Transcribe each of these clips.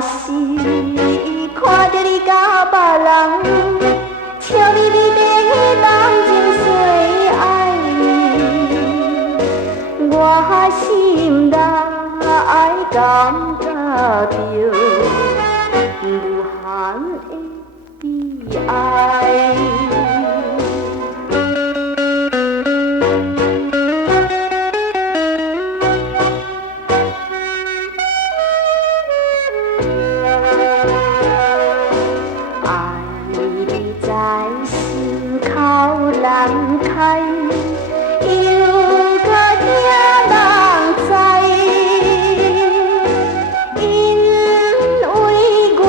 是看著你甲别人笑咪咪的谈情说爱你，我心内感觉著无限的悲哀。难开，又擱惊人知，因为我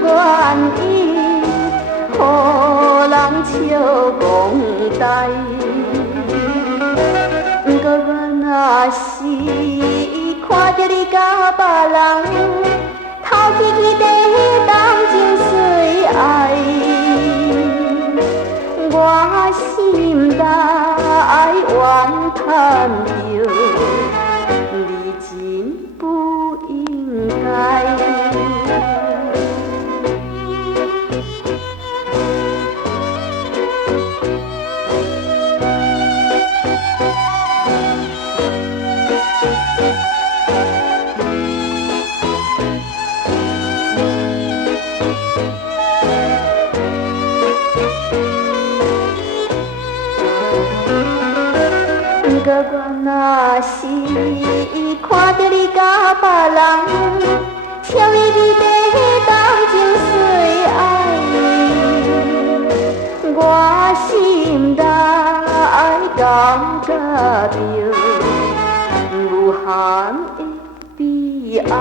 不愿意，予人笑憨呆。不过我若是看著你甲别人头起起地谈情说爱，我心内怨叹著，你真不应该。不过我若是看著你甲别人笑咪咪地谈情说爱，我心内感觉著无限的悲哀。